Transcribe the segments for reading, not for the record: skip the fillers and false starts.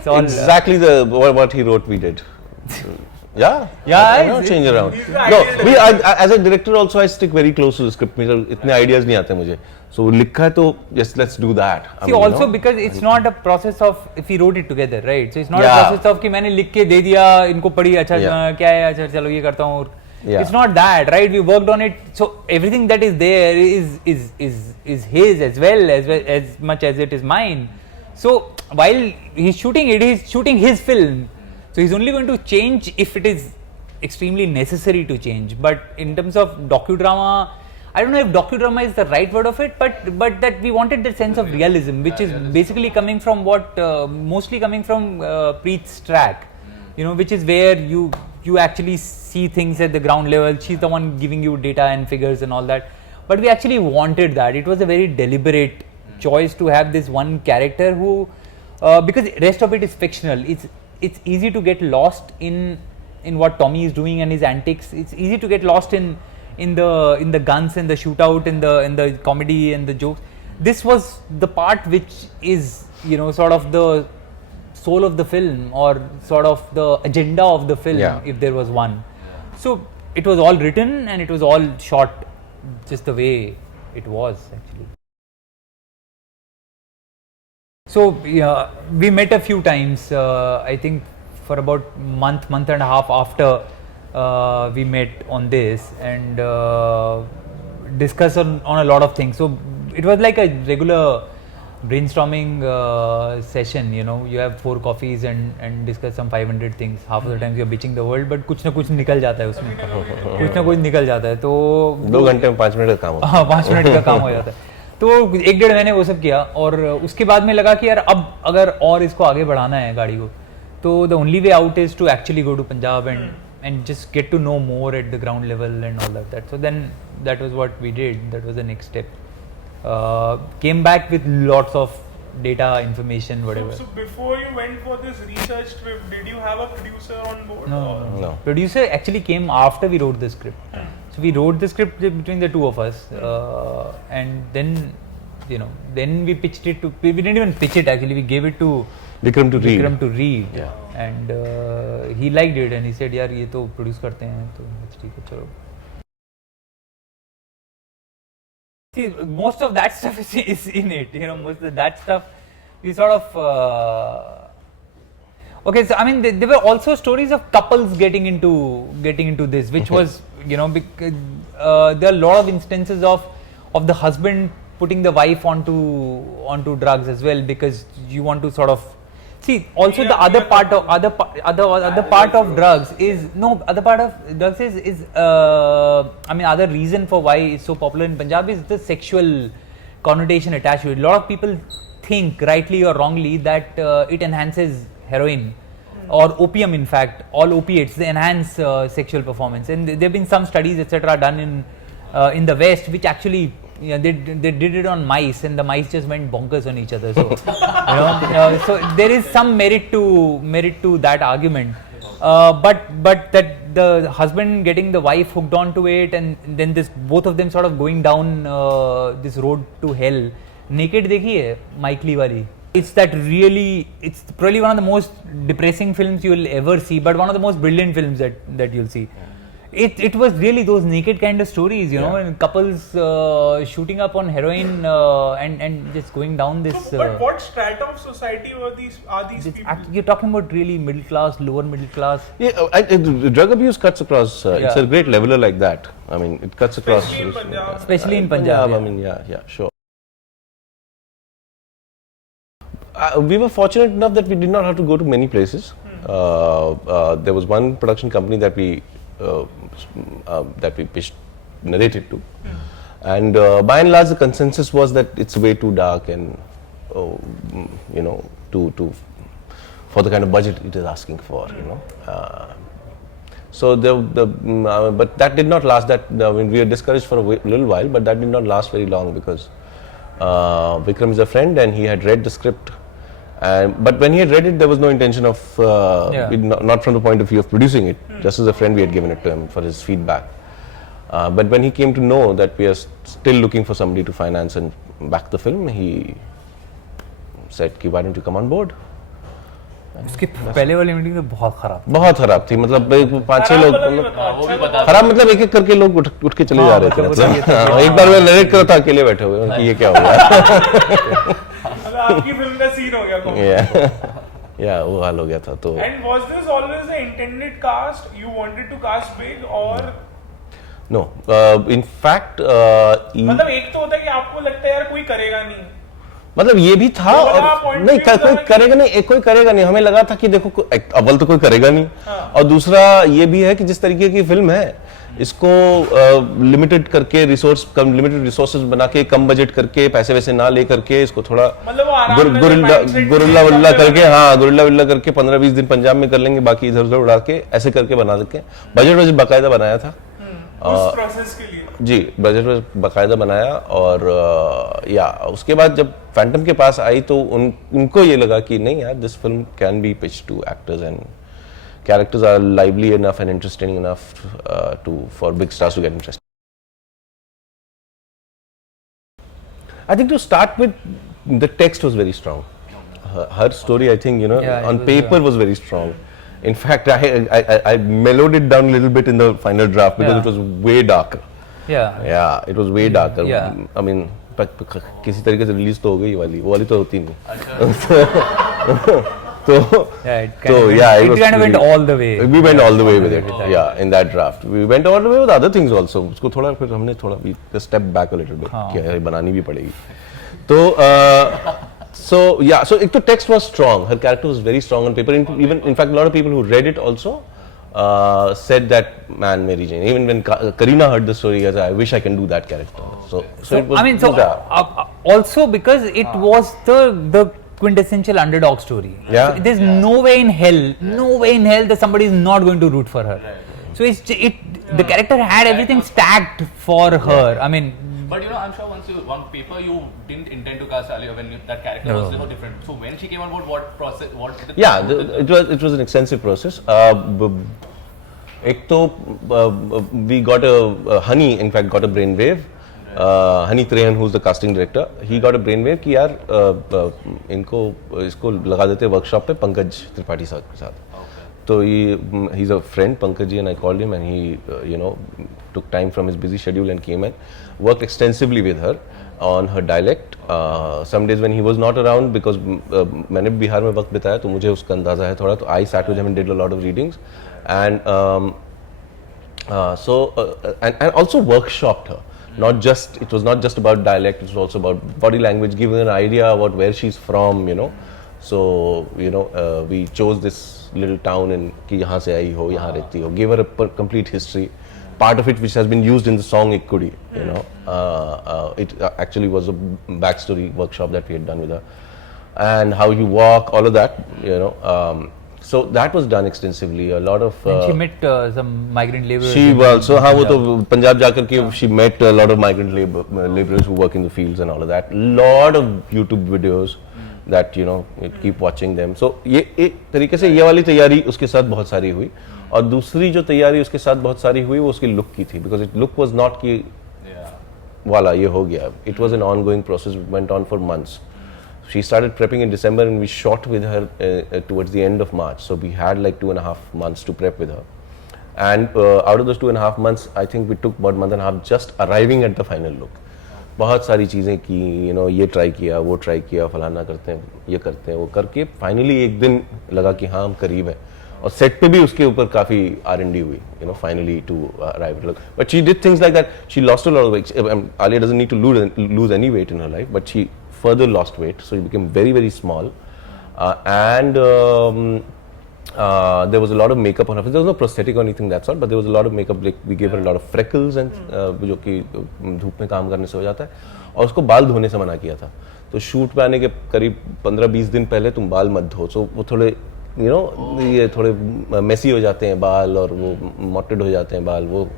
it's all exactly what he wrote we did. Yeah, I don't change around. No, as a director also I stick very close to the script. मेरे इतने ideas नहीं आते मुझे. So लिखा है तो yes, let's do that. See, also because it's not a process of if we wrote it together, right? So it's not a process of कि मैंने लिख के दे दिया इनको पढ़ी अच्छा क्या है अच्छा चलो ये करता हूँ. It's not that, right? We worked on it, so everything that is there is his as well as much as it is mine. So while he's shooting it, he's shooting his film. So he's only going to change if it is extremely necessary to change. But in terms of docudrama, I don't know if docudrama is the right word of it, but that we wanted that sense of realism, which is basically coming from mostly coming from Preeth's track, which is where you actually see things at the ground level. She's the one giving you data and figures and all that. But we actually wanted that. It was a very deliberate choice to have this one character who, because the rest of it is fictional. It's easy to get lost in what Tommy is doing and his antics. It's easy to get lost in the guns and the shootout and the comedy and the jokes. This was the part which is sort of the soul of the film or sort of the agenda of the film, if there was one. So it was all written and it was all shot just the way it was actually. So we met a few times, I think for about month and a half after we met on this and discussed on a lot of things. So it was like a regular brainstorming session, you have 4 coffees and discuss some 500 things. Half of the times you're bitching the world, but कुछ ना कुछ निकल जाता है उसमें, कुछ ना कुछ निकल जाता है. तो 2 घंटे में 5 मिनट का काम होता है. 5 मिनट का काम हो जाता है. तो 1-1.5 महीने वो सब किया और उसके बाद में लगा कि यार अब अगर और इसको आगे बढ़ाना है गाड़ी को, तो the only way out is to actually go to Punjab and just get to know more at the ground level and all of that. So then that was what we did. That was the next step. Came back with lots of data, information, whatever. So before you went for this research trip, did you have a producer on board? No. Producer actually came after we wrote the script. So we wrote the script between the two of us, and then then we pitched it to. We didn't even pitch it actually. We gave it to Vikram to read. Yeah. And he liked it and he said, "यार ये तो produce करते हैं तो ठीक है चलो." See, most of that stuff is in it. Most of that stuff we sort of. Okay, so I mean, there were also stories of couples getting into this, which was because there are a lot of instances of the husband putting the wife onto drugs as well, because you want to sort of see. Also, the other part of drugs is I mean, other reason for why it's so popular in Punjab is the sexual connotation attached to it. A lot of people think, rightly or wrongly, that it enhances heroin or opium. In fact, all opiates, they enhance sexual performance, and there have been some studies etc. done in the West which actually they did it on mice, and the mice just went bonkers on each other. So so there is some merit to that argument, but that the husband getting the wife hooked onto it, and then both of them sort of going down this road to hell. Naked देखी है Mike Lee वाली. It's probably one of the most depressing films you'll ever see, but one of the most brilliant films that you'll see. It was really those naked kind of stories, and couples shooting up on heroin and just going down this. But what strata of society are these people? You're talking about really middle class, lower middle class. Yeah, drug abuse cuts across. It's a great leveler like that. I mean, it cuts across. Especially in Punjab. I mean, yeah, sure. We were fortunate enough that we did not have to go to many places. There was one production company that we pitched, narrated to, and by and large the consensus was that it's way too dark and for the kind of budget it is asking for, so but that did not last. We were discouraged for a little while, but that did not last very long because Vikram is a friend and he had read the script. But when he had read it, there was no intention of, not from the point of view of producing it. Just as a friend, we had given it to him for his feedback. But when he came to know that we are still looking for somebody to finance and back the film, he said, "Why don't you come on board?" उसके पहले वाली meeting तो बहुत खराब थी, मतलब 5-6 लोग खराब, मतलब एक एक करके लोग उठ के चले जा रहे थे, मतलब एक बार मैं नरेट कर रहा था अकेले बैठे हुए कि ये क्या हो गया। आपकी फिल्म का सीन हो गया। या वो हाल हो गया था। तो And was this always the intended cast? You wanted to cast big or? No, in fact, मतलब एक तो होता है कि आपको लगता है यार कोई करेगा नहीं, मतलब ये भी था, और नहीं कोई करेगा नहीं, कोई करेगा नहीं, हमें लगा था कि देखो अव्वल तो कोई करेगा नहीं, और दूसरा ये भी है कि जिस तरीके की फिल्म है इसको लिमिटेड करके लिमिटेड रिसोर्सेज बना के, कम बजट करके, पैसे वैसे ना ले करके, इसको थोड़ा गुरिल्ला वुल्ला करके, हाँ गुरिल्ला वुल्ला करके 15-20 दिन पंजाब में कर लेंगे, बाकी इधर उधर उड़ा के ऐसे करके बना देंगे। बजट बाकायदा बनाया था उस प्रोसेस के लिए, जी बजट बाकायदा बनाया। और या उसके बाद जब फैंटम के पास आई तो उनको ये लगा कि नहीं यार, this film can be pitched to actors and characters are lively enough and interesting enough for big stars to get interested. I think to start with, the text was very strong. Her story, I think, on paper was very strong. In fact, I mellowed it down a little bit in the final draft because it was way darker. Yeah, it was way darker. I mean, किसी तरीके से release तो हो गई वाली, वो वाली तो होती नहीं। it kind of went all the way. We went all the way with it. Yeah, in that draft, we went all the way with other things also. उसको थोड़ा फिर हमने थोड़ा we step back a little bit. क्या बनानी भी पड़ेगी। तो so एक तो text was strong. Her character was very strong on paper. Even in fact, a lot of people who read it also said that, man, Mary Jane. Even when Kareena heard the story, I said, I wish I can do that character. So it was. I mean, also because it was the quintessential underdog story. Yeah. So there's no way in hell that somebody is not going to root for her. Right. So the character had everything stacked for her. I mean, but I'm sure once on paper you didn't intend to cast Alia when that character was different. So when she came on board, what process? It was an extensive process. एक तो we got Honey, in fact, got a brainwave. Honey Trehan, who's the casting director, he got a brainwave कि यार इसको लगा देते workshop पे पंकज त्रिपाठी साहब के साथ। तो he's a friend, Pankaj ji, and I called him and he took time from his busy schedule and came and worked extensively with her on her dialect. Some days when he was not around, because मैंने बिहार में वक्त बिताया तो मुझे उसका अंदाजा है थोड़ा, तो I sat with him and did a lot of readings and and also workshopped her. It was not just about dialect, it was also about body language, giving her an idea about where she's from, So, we chose this little town and कि यहाँ से आई हो, यहाँ रहती हो. Gave her a complete history, part of it which has been used in the song Ek Kudi, It actually was a backstory workshop that we had done with her. And how you walk, all of that, So that was done extensively. A lot of. And she met some migrant laborers. She also, वो तो पंजाब जाकर के she met a lot of migrant laborers who work in the fields and all of that. Lot of YouTube videos that keep watching them. So ये एक तरीके से ये वाली तैयारी उसके साथ बहुत सारी हुई, और दूसरी जो तैयारी उसके साथ बहुत सारी हुई वो उसके लुक की थी, because look was not कि वाला ये हो गया. It was an ongoing process, went on for months. She started prepping in December and we shot with her towards the end of March. So we had like 2.5 months to prep with her. And out of those 2.5 months, I think we took about a month and a half just arriving at the final look. बहुत सारी चीज़ें की, ये try किया, वो try किया, फलाना करते हैं, ये करते हैं, वो करके फाइनली एक दिन लगा कि हाँ हम करीब हैं, और सेट पे भी उसके ऊपर काफ़ी R&D हुई, finally to arrive at look. But she did things like that. She lost a lot of weight. Alia doesn't need to lose any weight in her life, but she further lost weight, so she became very, very small, and there was a lot of makeup on her face. There was no prosthetic or anything that sort, but there was a lot of makeup. Like we gave her a lot of freckles and जो कि धूप में काम करने से हो जाता है, और उसको बाल धोने से मना किया था. तो शूट पे आने के करीब 15-20 दिन पहले तुम बाल मत धो, so वो थोड़े ये थोड़े मेसी हो जाते हैं बाल, और वो मोटेड हो जाते हैं बाल, वो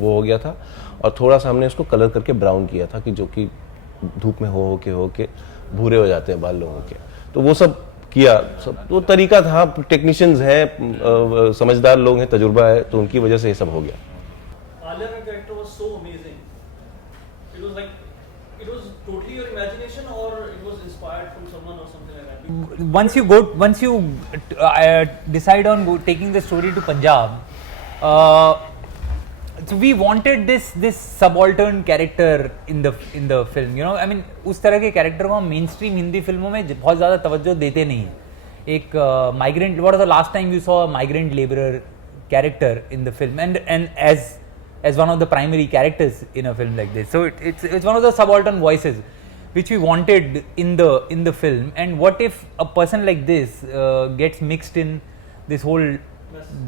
हो गया था. और थोड़ा सा हमने उसको कलर करके ब्राउन किया था, कि जो कि धूप में हो के भूरे हो जाते हैं बाल लोगों के. तो वो सब किया, सब तो तरीका था. टेक्नीशियंस हैं, समझदार लोग हैं, तजुर्बा है, तो उनकी वजह से ये सब हो गया. Alia का character was so amazing. It was totally your imagination, or or it was inspired from someone or something like that? Once you decide on taking the story to Punjab, so we wanted this subaltern character in the film. You know, I mean, उस तरह के character को हम mainstream Hindi फिल्मों में बहुत ज़्यादा तवज्जो देते नहीं हैं. एक migrant. What was the last time you saw a migrant laborer character in the film, and as one of the primary characters in a film like this? So it's one of the subaltern voices which we wanted in the film. And what if a person like this gets mixed in this whole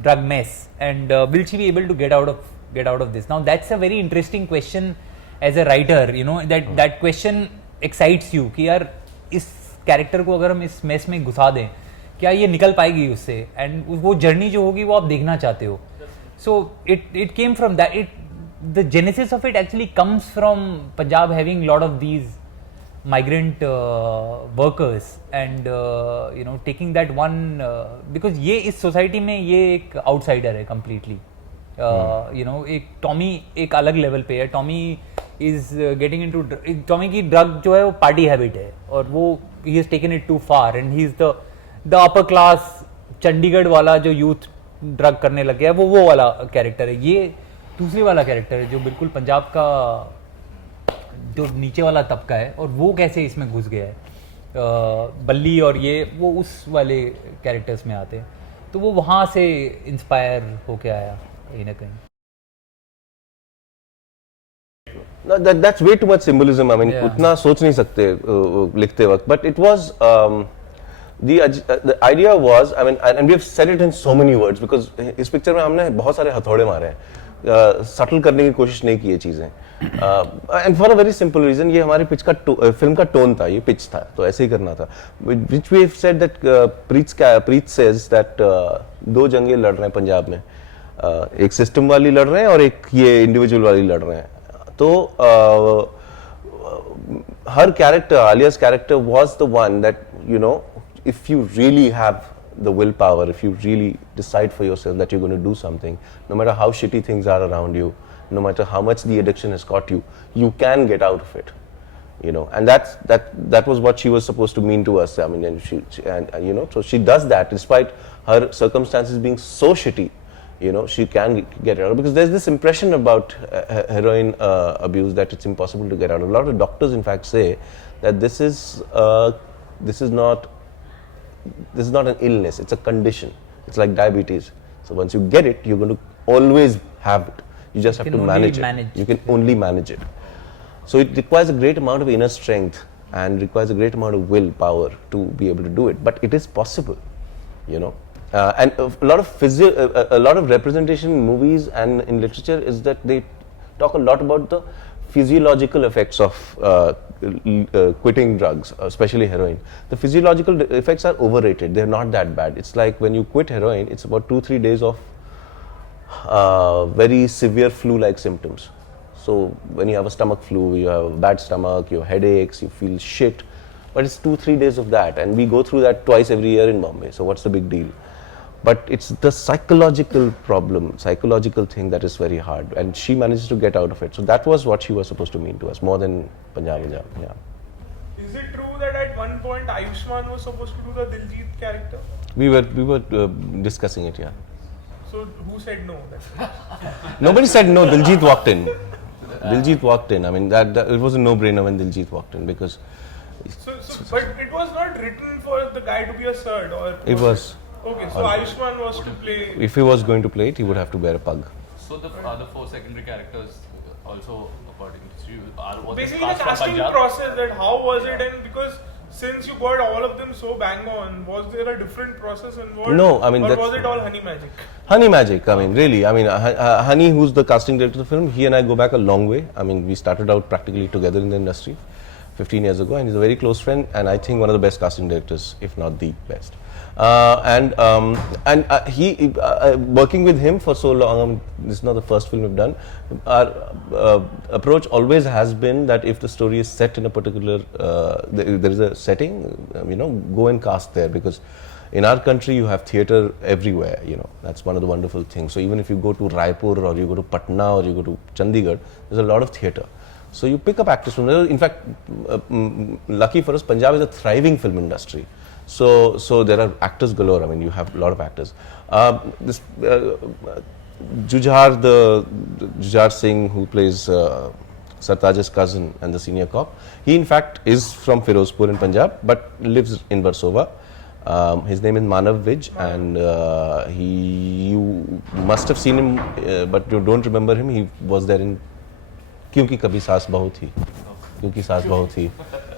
drug mess, and will she be able to get out of this? Now that's a very interesting question as a writer. You know, that question excites you कि यार इस character को अगर हम इस mess में घुसा दें, क्या ये निकल पाएगी उससे? And वो journey जो होगी वो आप देखना चाहते हो. So it came from that. The genesis of it actually comes from Punjab having a lot of these migrant workers, and you know, taking that one because ये इस society में ये एक outsider है completely. You know, एक Tommy एक अलग level पे है. Tommy is getting into Tommy की drug जो है वो party habit है, और वो he has taken it too far, and he is the upper class Chandigarh वाला जो youth ड्रग करने लग गया है, वो वाला कैरेक्टर है. ये दूसरी वाला कैरेक्टर है जो बिल्कुल पंजाब का जो नीचे वाला तबका है, और वो कैसे इसमें घुस गया है. बल्ली और ये वो उस वाले कैरेक्टर्स में आते हैं, तो वो वहाँ से इंस्पायर होके आया कहीं ना कहीं. No, that's way too much symbolism. I mean, उतना सोच नहीं सकते लिखते वक्त. But it was the idea was, I mean, and we have said it in so many words, because इस पिक्चर में हमने बहुत सारे हथौड़े मारे हैं, सटल करने की कोशिश नहीं की ये चीजें, and for a very simple reason, ये हमारी पिच का फिल्म का टोन था, ये पिच था, तो ऐसे ही करना था. Which we have said that Preet says that दो जंगें लड़ रहे हैं पंजाब में, एक सिस्टम वाली लड़ रहे हैं और एक ये इंडिविजुअल वाली लड़ रहे हैं. तो her character, Alia's character, was the one that, you know, if you really have the willpower, if you really decide for yourself that you're going to do something, no matter how shitty things are around you, no matter how much the addiction has caught you, you can get out of it, you know. And that was what she was supposed to mean to us. I mean, and she you know, so she does that despite her circumstances being so shitty. You know, she can get out, because there's this impression about heroin abuse that it's impossible to get out. A lot of doctors, in fact, say that this is not an illness, it's a condition. It's like diabetes. So once you get it, you're going to always have it. You just have to manage it. You can only manage it. So it requires a great amount of inner strength and requires a great amount of willpower to be able to do it. But it is possible, you know. And a lot of representation in movies and in literature is that they talk a lot about the physiological effects of quitting drugs, especially heroin. The physiological effects are overrated. They're not that bad. It's like when you quit heroin, it's about 2-3 days of very severe flu-like symptoms. So when you have a stomach flu, you have a bad stomach, you have headaches, you feel shit. But it's 2-3 days of that, and we go through that twice every year in Bombay. So what's the big deal? But it's the psychological problem, psychological thing that is very hard, and she manages to get out of it. So that was what she was supposed to mean to us, more than Punjab. Yeah. Is it true that at one point Ayushmann was supposed to do the Diljit character? We were discussing it, yeah. So who said no? Nobody said no. Diljit walked in. Diljit walked in. I mean, that it was a no-brainer when Diljit walked in, because. But it was not written for the guy to be a third, or. It was. Okay, so Ayushmann was to play. If he was going to play it, he would have to wear a pug. So the other 4 secondary characters, also according to you, was basically the casting process. That how was it, and because since you got all of them so bang on, was there a different process involved? No, I mean, or was it all honey magic? Honey magic. I mean, really. I mean, Honey, who's the casting director of the film, he and I go back a long way. I mean, we started out practically together in the industry 15 years ago, and he's a very close friend, and I think one of the best casting directors, if not the best. He working with him for so long, this is not the first film we've done. Our approach always has been that if the story is set in a particular, there is a setting, you know, go and cast there, because in our country you have theatre everywhere, you know, that's one of the wonderful things. So even if you go to Raipur or you go to Patna or you go to Chandigarh, there's a lot of theatre. So you pick up actors from there. In fact, lucky for us, Punjab is a thriving film industry. So there are actors galore. I mean, you have a lot of actors. Jujhar Singh, who plays Sartaj's cousin and the senior cop, he in fact is from Firozpur in Punjab, but lives in Versova. His name is Manav Vij, and you must have seen him, but you don't remember him. He was there in क्योंकि कभी सास बहू थी, क्योंकि सास बहू थी,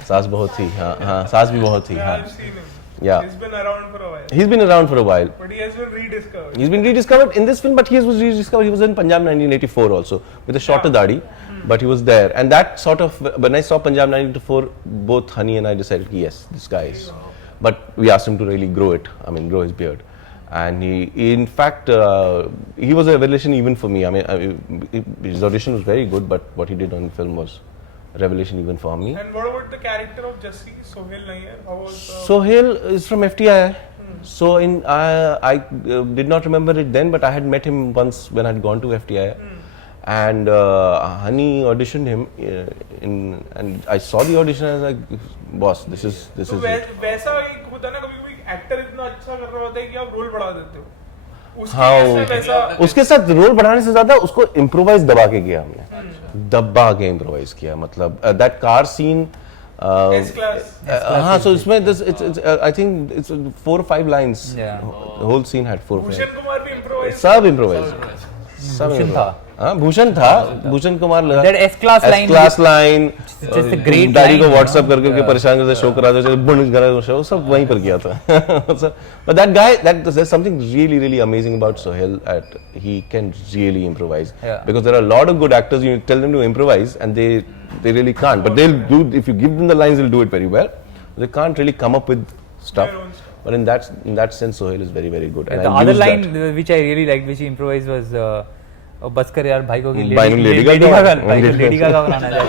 सास बहुत थी, हाँ हाँ सास भी बहुत थी, हाँ. I've seen him. Yeah. He's been around for a while. He's been around for a while. But he has been rediscovered. He's been rediscovered in this film, but he was rediscovered. He was in Punjab 1984 also with a shorter dadi, but he was there. And that sort of, when I saw Punjab 1984, both Honey and I decided, yes, this guy is. But we asked him to really grow it. I mean, grow his beard. And he, in fact, he was a revelation even for me. I mean, his audition was very good, but what he did on film was a revelation even for me. And what about the character of Jassi, Sohail Nayyar? How was Sohail is from FTI. So I did not remember it then, but I had met him once when I had gone to FTI. And Honey auditioned him, and I saw the audition and I was like, boss, this is it. वैसा एक होता है ना, कभी कोई actor इतना अच्छा कर रहा होता है कि आप रोल बढ़ा देते हो. हाँ, उसके साथ रोल बढ़ाने से ज्यादा उसको इम्प्रोवाइज दबा के किया हमने, दबा के इम्प्रोवाइज किया. मतलब दैट कार सीन, हाँ, so इसमें it's I think it's 4 or 5 lines. Yeah. The whole scene had 4 or 5. Bhushan Kumar भी इम्प्रोवाइज. सब इम्प्रोवाइज. हाँ, भूषण था, भूषण कुमार लगा. That S-class line. Just a great daddy को line, व्हाट्सएप करके परेशान करते, शो करा दो, बुंड करा शो, सब वहीं पर किया था. But that guy, there's something really amazing about Sohail, that he can really improvise. Because there are a lot of good actors, you tell them to improvise and they really can't. But they'll do, if you give them the lines, they'll do it very well. They can't really come up with stuff. But in that sense, Sohail is very good. And the other line which I really liked, which he improvised, was बस कर यार भाई को कि Lady Gaga बनाना है.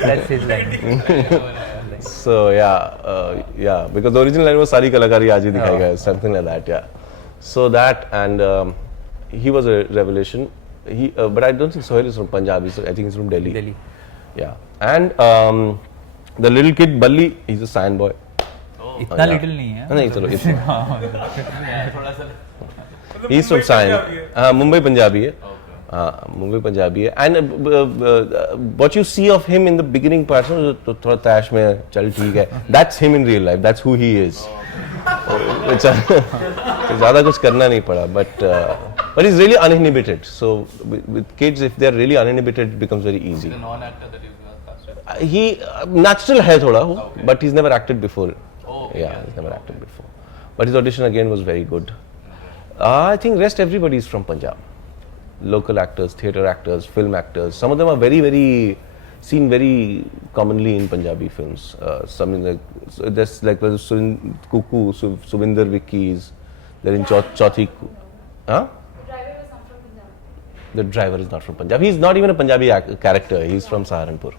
That's his line. So yeah, because the original line was सारी कलाकारी आज ही दिखाएगा, something like that. Yeah. So that, and he was a revelation. But I don't think Sohail is from Punjab. I think he's from Delhi. Yeah. And the little kid Balli, he's a Scion boy. इतना little नहीं है. नहीं, चलो इतना. He's from Scion. Mumbai Punjabi है. Mumbai Punjabi है. And what you see of him in the beginning parts, तो थोड़ा तैश में चल ठीक है. That's him in real life. That's who he is. ज़्यादा कुछ करना नहीं पड़ा, but he's really uninhibited. So with kids, if they're really uninhibited, it becomes very easy. The non-actor that is casted. He natural है थोड़ा, but he's never acted before. Yeah, he's never acted before. But his audition again was very good. I think rest everybody is from Punjab. Local actors, theatre actors, film actors. Some of them are very seen very commonly in Punjabi films. Something like there's like Kuku, Suvinder Vickies. They're in Chauthi. Huh? The driver is not from Punjab. He's not even a Punjabi character. He's from Saharanpur.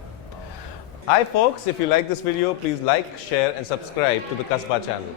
Hi folks, if you like this video, please like, share and subscribe to the Kasbah channel.